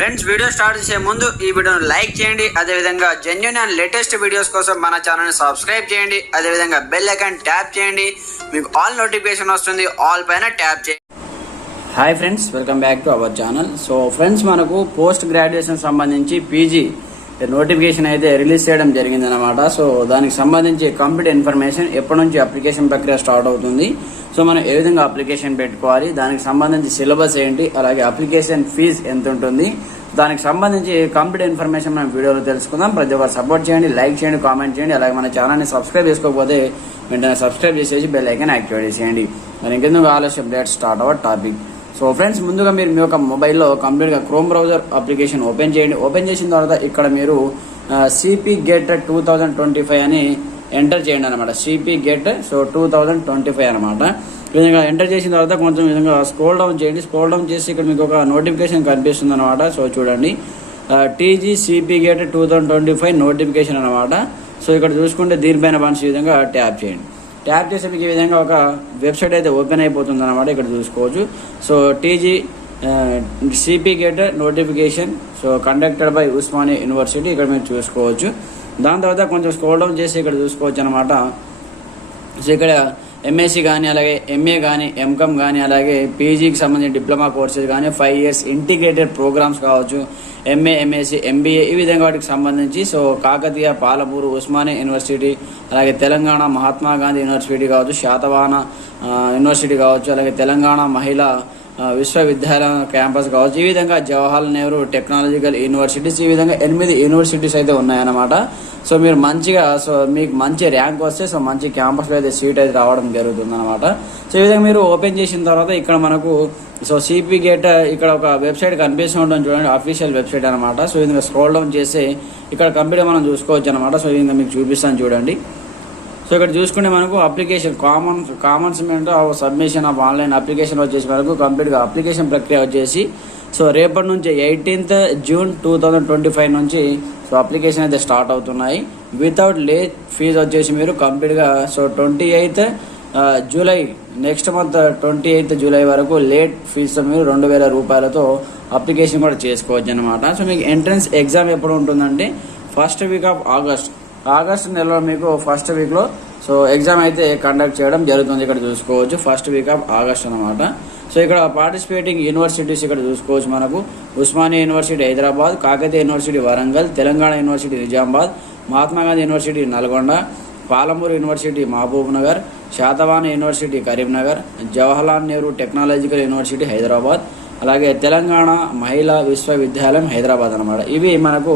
Friends, video start చేసే ముందు ఈ వీడియోను లైక్ చేయండి. అదేవిధంగా జెన్యూన్ అండ్ లేటెస్ట్ వీడియోస్ కోసం మన ఛానల్ని సబ్స్క్రైబ్ చేయండి. అదేవిధంగా బెల్ ఐకాన్ ట్యాప్ చేయండి, మీకు ఆల్ నోటిఫికేషన్ వస్తుంది. ఆల్ పైన ట్యాప్ చేయండి. Hi friends, welcome back to our channel. So friends, మనకు పోస్ట్ గ్రాడ్యుయేషన్ సంబంధించి పీజీ నోటిఫికేషన్ అయితే రిలీజ్ చేయడం జరిగింది అనమాట. సో దానికి సంబంధించి కంప్లీట్ ఇన్ఫర్మేషన్, ఎప్పటి నుంచి అప్లికేషన్ ప్రక్రియ స్టార్ట్ అవుతుంది, సో మనం ఏ విధంగా అప్లికేషన్ పెట్టుకోవాలి, దానికి సంబంధించి సిలబస్ ఏంటి, అలాగే అప్లికేషన్ ఫీజు ఎంత ఉంటుంది, దానికి సంబంధించి కంప్లీట్ ఇన్ఫర్మేషన్ మనం వీడియోలో తెలుసుకుందాం. ప్రతి ఒక్కరు సపోర్ట్ చేయండి, లైక్ చేయండి, కామెంట్ చేయండి. అలాగే మన ఛానల్ని సబ్స్క్రైబ్ చేసుకోకపోతే వెంటనే సబ్స్క్రైబ్ చేసేసి బెల్ ఐకాన్ యాక్టివేట్ చేయండి. మరి ఇంకెందుకు ఆలస్యం, let's start our topic. So friends, ముందుగా మీరు మీ యొక్క మొబైల్లో కంప్లీట్గా క్రోమ్ బ్రౌజర్ అప్లికేషన్ ఓపెన్ చేయండి. ఓపెన్ చేసిన తర్వాత ఇక్కడ మీరు సిపి గెట్ 2025 అని ఎంటర్ చేయండి అనమాట. సిపి గెట్ 2025 అనమాట. ఈ విధంగా ఎంటర్ చేసిన తర్వాత కొంచెం విధంగా స్క్రోల్ డౌన్ చేయండి. స్క్రోల్ డౌన్ చేసి ఇక్కడ మీకు ఒక నోటిఫికేషన్ కనిపిస్తుంది అనమాట. సో చూడండి, టీజీ సిపి గెట్ 2025 నోటిఫికేషన్ అనమాట. సో ఇక్కడ చూసుకుంటే దీనిపైన వన్స్ ఈ విధంగా ట్యాప్ చేయండి. ట్యాప్ చేస్తే మీకు ఈ విధంగా ఒక వెబ్సైట్ అయితే ఓపెన్ అయిపోతుంది అనమాట. ఇక్కడ చూసుకోవచ్చు. So TG CP get notification, so conducted by Osmania university, ఇక్కడ మీరు చూసుకోవచ్చు. దాని తర్వాత కొంచెం స్క్రోల్ డౌన్ చేసి ఇక్కడ చూసుకోవచ్చు అనమాట. సో ఇక్కడ ఎంఎస్సి కానీ, అలాగే ఎంఏ కానీ, ఎంకామ్ కానీ, అలాగే పీజీకి సంబంధించిన డిప్లొమా కోర్సెస్ కానీ, 5 years ఇంటిగ్రేటెడ్ ప్రోగ్రామ్స్ కావచ్చు, ఎంఏ, ఎంఎస్సి, ఎంబీఏ, ఈ విధంగా వాటికి సంబంధించి సో కాకతీయ, పాలమూరు, ఉస్మానియా యూనివర్సిటీ, అలాగే తెలంగాణ మహాత్మా గాంధీ యూనివర్సిటీ కావచ్చు, శాతవాహన యూనివర్సిటీ కావచ్చు, అలాగే తెలంగాణ మహిళా విశ్వవిద్యాలయం క్యాంపస్ కావచ్చు, ఈ విధంగా జవహర్లాల్ నెహ్రూ టెక్నాలజికల్ యూనివర్సిటీస్, ఈ విధంగా 8 యూనివర్సిటీస్ అయితే ఉన్నాయన్నమాట. సో మీరు మంచిగా, సో మీకు మంచి ర్యాంక్ వస్తే సో మంచి క్యాంపస్లో అయితే సీట్ అయితే రావడం జరుగుతుంది అనమాట. సో ఈ విధంగా మీరు ఓపెన్ చేసిన తర్వాత ఇక్కడ మనకు సో సిపి గేట్ ఇక్కడ ఒక వెబ్సైట్ కనిపిస్తూ ఉంటుంది చూడండి, అఫీషియల్ వెబ్సైట్ అనమాట. సో ఈ విధంగా స్క్రోల్ డౌన్ చేసి ఇక్కడ కంప్లీట్గా మనం చూసుకోవచ్చు అనమాట. సో ఈ విధంగా మీకు చూపిస్తాను చూడండి. సో ఇక్కడ చూసుకుంటే మనకు application commencement of submission of online application వచ్చేసి మనకు కంప్లీట్గా అప్లికేషన్ ప్రక్రియ వచ్చేసి సో రేపటి నుంచి 18th June 2025 నుంచి సో అప్లికేషన్ అయితే స్టార్ట్ అవుతున్నాయి. వితౌట్ లేట్ ఫీజు వచ్చేసి మీరు కంప్లీట్గా so 28th July next month 28th July వరకు లేట్ ఫీజుతో మీరు 2000 రూపాయలతో అప్లికేషన్ కూడా చేసుకోవచ్చు అనమాట. సో మీకు ఎంట్రన్స్ ఎగ్జామ్ ఎప్పుడు ఉంటుందంటే ఫస్ట్ వీక్ ఆఫ్ ఆగస్ట్ నెలలో మీకు ఫస్ట్ వీక్లో సో ఎగ్జామ్ అయితే కండక్ట్ చేయడం జరుగుతుంది. ఇక్కడ చూసుకోవచ్చు, ఫస్ట్ వీక్ ఆఫ్ ఆగస్ట్ అనమాట. సో ఇక్కడ పార్టిసిపేటింగ్ యూనివర్సిటీస్ ఇక్కడ చూసుకోవచ్చు. మనకు Osmania University Hyderabad, Kakatiya University Warangal, Telangana University Nizamabad, Mahatma Gandhi University Nalgonda, Palamuru University Mahabubnagar, Satavahana University Karimnagar, Jawaharlal Nehru Technological University Hyderabad, అలాగే తెలంగాణ మహిళా విశ్వవిద్యాలయం హైదరాబాద్ అనమాట. ఇవి మనకు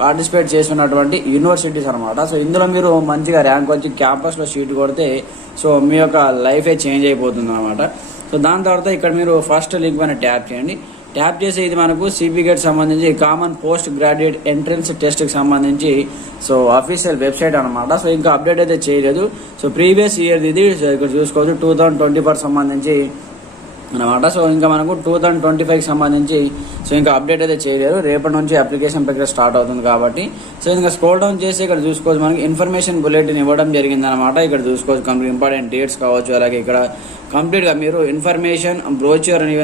పార్టిసిపేట్ చేస్తున్నటువంటి యూనివర్సిటీస్ అనమాట. సో ఇందులో మీరు మంచిగా ర్యాంక్ వచ్చి క్యాంపస్లో సీట్ కొడితే సో మీ యొక్క లైఫే చేంజ్ అయిపోతుంది అనమాట. సో దాని తర్వాత ఇక్కడ మీరు ఫస్ట్ లింక్ పైన ట్యాప్ చేయండి. ట్యాప్ చేసి ఇది మనకు సిపి గేట్ సంబంధించి కామన్ పోస్ట్ గ్రాడ్యుయేట్ ఎంట్రన్స్ టెస్ట్కి సంబంధించి సో అఫీషియల్ వెబ్సైట్ అనమాట. సో ఇంకా అప్డేట్ అయితే చేయలేదు. సో ప్రీవియస్ ఇయర్ ఇది సో ఇక్కడ చూసుకోవచ్చు 2024 సంబంధించి అనమాట. సో ఇంకా మనకు 2025కి సంబంధించి సో ఇంకా అప్డేట్ అయితే చేయలేరు. రేపటి నుంచి అప్లికేషన్ ప్రక్రియ స్టార్ట్ అవుతుంది కాబట్టి సో ఇంకా స్క్రోల్ డౌన్ చేసి ఇక్కడ చూసుకోవచ్చు, మనకి ఇన్ఫర్మేషన్ బులెటిన్ ఇవ్వడం జరిగింది అనమాట. ఇక్కడ చూసుకోవచ్చు కంప్లీట్ ఇంపార్టెంట్ డేట్స్ కావచ్చు, అలాగే ఇక్కడ కంప్లీట్గా మీరు ఇన్ఫర్మేషన్ బ్రోచర్ అని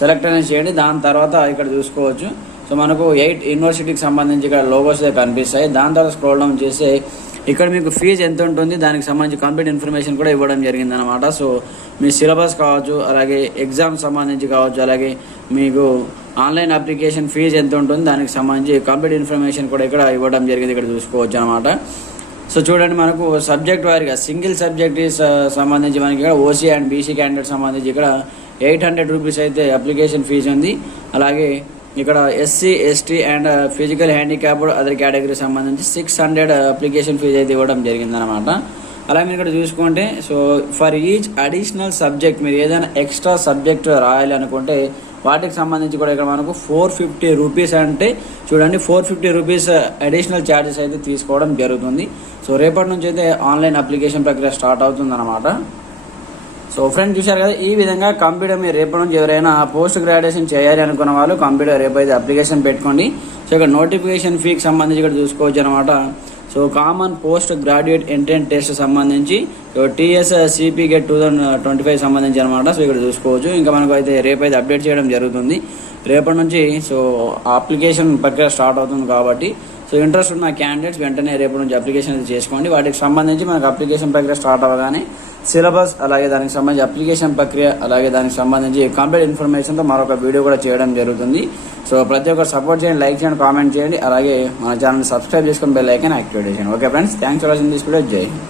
సెలెక్ట్ అనేది చేయండి. దాని తర్వాత ఇక్కడ చూసుకోవచ్చు సో మనకు 8 యూనివర్సిటీకి సంబంధించి ఇక్కడ లోగోస్ అయితే కనిపిస్తాయి. దాని తర్వాత స్క్రోల్ డౌన్ చేసి ఇక్కడ మీకు ఫీజు ఎంత ఉంటుంది, దానికి సంబంధించి కంప్లీట్ ఇన్ఫర్మేషన్ కూడా ఇవ్వడం జరిగింది అనమాట. సో మీ సిలబస్ కావచ్చు, అలాగే ఎగ్జామ్ సంబంధించి కావచ్చు, అలాగే మీకు ఆన్లైన్ అప్లికేషన్ ఫీజు ఎంత ఉంటుంది, దానికి సంబంధించి కంప్లీట్ ఇన్ఫర్మేషన్ కూడా ఇక్కడ ఇవ్వడం జరిగింది. ఇక్కడ చూసుకోవచ్చు అనమాట. సో చూడండి, మనకు సబ్జెక్ట్ వారిగా సింగిల్ సబ్జెక్ట్ సంబంధించి మనకి ఇక్కడ ఓసీ అండ్ బీసీ క్యాండిడేట్ సంబంధించి ఇక్కడ 800 రూపీస్ అయితే అప్లికేషన్ ఫీజు ఉంది. అలాగే ఇక్కడ SC, ST and physical handicapped other category సంబంధించి 600 అప్లికేషన్ ఫీజు అయితే ఇవ్వడం జరిగిందనమాట. అలాగే మీరు ఇక్కడ చూసుకుంటే so for each additional subject మీరు ఏదైనా ఎక్స్ట్రా సబ్జెక్ట్ రాయాలి అనుకుంటే వాటికి సంబంధించి కూడా ఇక్కడ మనకు 450 రూపీస్ అంటే చూడండి 450 రూపీస్ అడిషనల్ ఛార్జెస్ అయితే తీసుకోవడం జరుగుతుంది. సో రేపటి నుంచి అయితే ఆన్లైన్ అప్లికేషన్ ప్రక్రియ స్టార్ట్ అవుతుందన్నమాట. సో ఫ్రెండ్స్, చూశారు కదా, ఈ విధంగా కంప్యూటర్ మీరు రేపటి నుంచి ఎవరైనా పోస్ట్ గ్రాడ్యుయేషన్ చేయాలి అనుకున్న వాళ్ళు కంప్యూటర్ రేపైతే అప్లికేషన్ పెట్టుకోండి. సో ఇక్కడ నోటిఫికేషన్ ఫీకి సంబంధించి ఇక్కడ చూసుకోవచ్చు అనమాట. So common post graduate entrance test సంబంధించి టీఎస్ సిపి గెట్ 2025 సంబంధించి అనమాట. సో ఇక్కడ చూసుకోవచ్చు. ఇంకా మనకు అయితే రేపైతే అప్డేట్ చేయడం జరుగుతుంది. రేపటి నుంచి సో అప్లికేషన్ ప్రక్రియ స్టార్ట్ అవుతుంది కాబట్టి సో ఇంట్రెస్ట్ ఉన్న క్యాండిడేట్స్ వెంటనే రేపటి నుంచి అప్లికేషన్ చేసుకోండి. వాటికి సంబంధించి మనకు అప్లికేషన్ ప్రక్రియ స్టార్ట్ అవ్వగానే సిలబస్, అలాగే దానికి సంబంధించి అప్లికేషన్ ప్రక్రియ, అలాగే దానికి సంబంధించి కంప్లీట్ ఇన్ఫర్మేషన్తో మరొక వీడియో కూడా చేయడం జరుగుతుంది. సో ప్రతి ఒక్కరు సపోర్ట్ చేయండి, లైక్ చేయండి, కామెంట్ చేయండి, అలాగే మన ఛానల్ సబ్స్క్రైబ్ చేసుకొని బెల్ ఐకాన్ యాక్టివేట్ చేయండి. Okay friends, thanks for watching this video. జై హింద్.